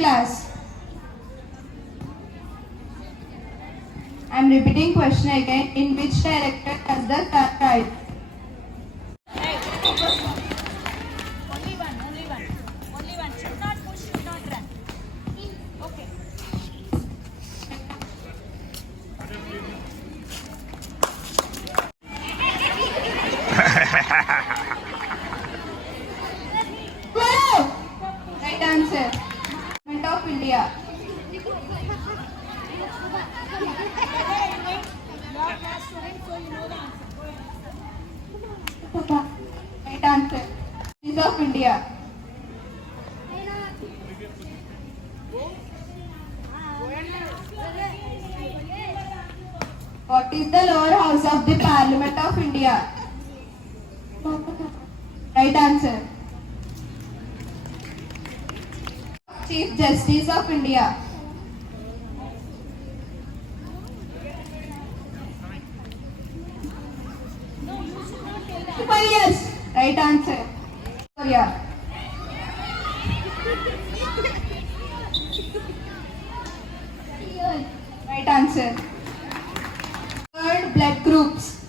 class. I am repeating question again. In which direction does the car ride? Only one. Only one. Should not push, should not run. Okay. Wow! Right answer. Government of India. You are class student, so you know the answer. Right answer. Is of India. What is the lower house of the Parliament of India? Right answer. Chief Justice of India. No, you should not tell that. 5 years. Right answer. Korea. Right answer. Third blood groups.